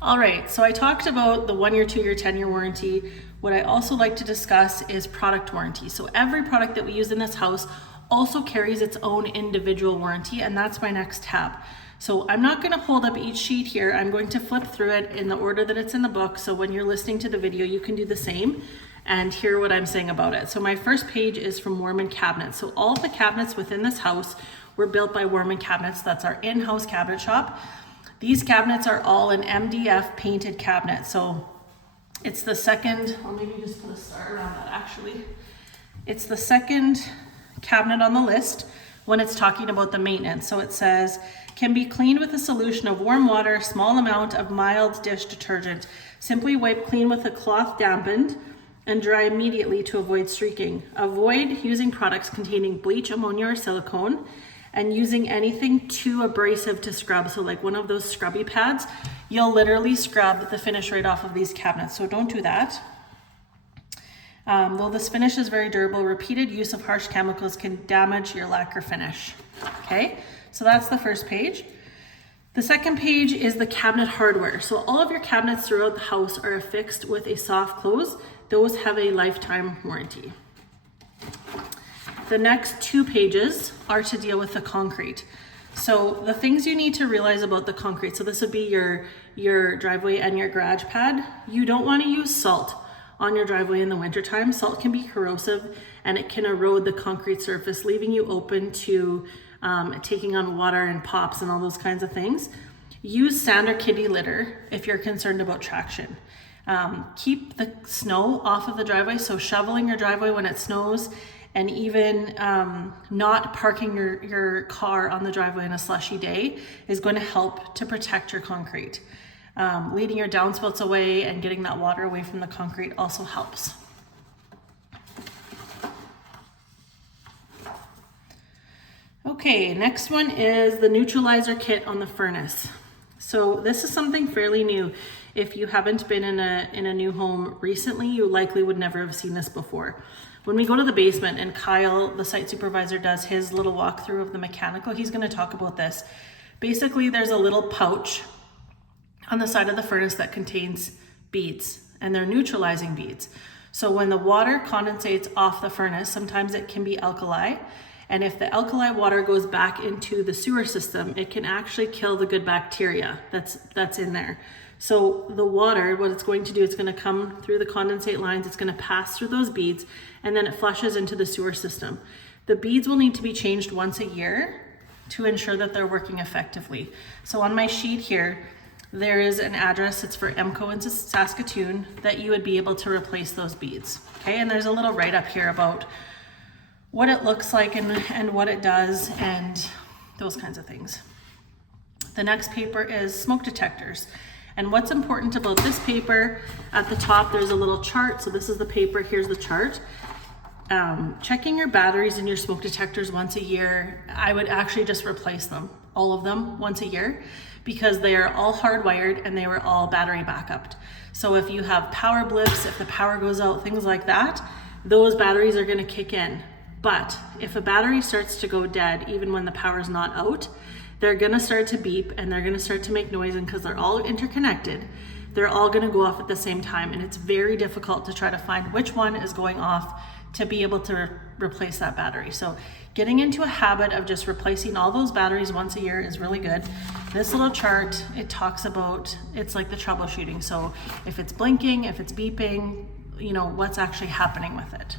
All right, so I talked about the 1 year, 2 year, 10-year warranty. What I also like to discuss is product warranty. So every product that we use in this house also carries its own individual warranty, and that's my next tab. So I'm not gonna hold up each sheet here. I'm going to flip through it in the order that it's in the book. So when you're listening to the video, you can do the same and hear what I'm saying about it. So my first page is from Warman Cabinets. So all of the cabinets within this house were built by Warman Cabinets. That's our in-house cabinet shop. These cabinets are all an MDF painted cabinet. So it's the second, or maybe just put a star around that actually. It's the second cabinet on the list when it's talking about the maintenance. So it says, can be cleaned with a solution of warm water, small amount of mild dish detergent. Simply wipe clean with a cloth dampened and dry immediately to avoid streaking. Avoid using products containing bleach, ammonia, or silicone, and using anything too abrasive to scrub. So like one of those scrubby pads, you'll literally scrub the finish right off of these cabinets. So don't do that. Though this finish is very durable, repeated use of harsh chemicals can damage your lacquer finish. Okay, so that's the first page. The second page is the cabinet hardware. So all of your cabinets throughout the house are affixed with a soft close. Those have a lifetime warranty. The next 2 pages are to deal with the concrete. So the things you need to realize about the concrete, so this would be your driveway and your garage pad. You don't want to use salt on your driveway in the wintertime. Salt can be corrosive and it can erode the concrete surface, leaving you open to taking on water and pops and all those kinds of things. Use sand or kitty litter if you're concerned about traction. Keep the snow off of the driveway, so shoveling your driveway when it snows, and even not parking your car on the driveway on a slushy day is going to help to protect your concrete. Leading your downspouts away and getting that water away from the concrete also helps. Okay, next one is the neutralizer kit on the furnace. So this is something fairly new. If you haven't been in a new home recently, you likely would never have seen this before. When we go to the basement and Kyle, the site supervisor, does his little walkthrough of the mechanical, he's going to talk about this. Basically, there's a little pouch on the side of the furnace that contains beads, and they're neutralizing beads. So when the water condensates off the furnace, sometimes it can be alkali, and if the alkali water goes back into the sewer system, it can actually kill the good bacteria that's in there. So the water, what it's going to do, it's going to come through the condensate lines, it's going to pass through those beads, and then it flushes into the sewer system. The beads will need to be changed once a year to ensure that they're working effectively. So on my sheet here, there is an address, it's for EMCO in Saskatoon, that you would be able to replace those beads. Okay, and there's a little write-up here about what it looks like and what it does and those kinds of things. The next paper is smoke detectors. And what's important about this paper, at the top there's a little chart. So this is the paper, here's the chart. Checking your batteries and your smoke detectors once a year, I would actually just replace them, all of them once a year, because they are all hardwired and they were all battery backuped. So if you have power blips, if the power goes out, things like that, those batteries are gonna kick in. But if a battery starts to go dead, even when the power's not out, they're gonna start to beep and they're gonna start to make noise, and because they're all interconnected, they're all gonna go off at the same time, and it's very difficult to try to find which one is going off to be able to replace that battery. So getting into a habit of just replacing all those batteries once a year is really good. This little chart, it talks about, it's like the troubleshooting. So if it's blinking, if it's beeping, you know, what's actually happening with it.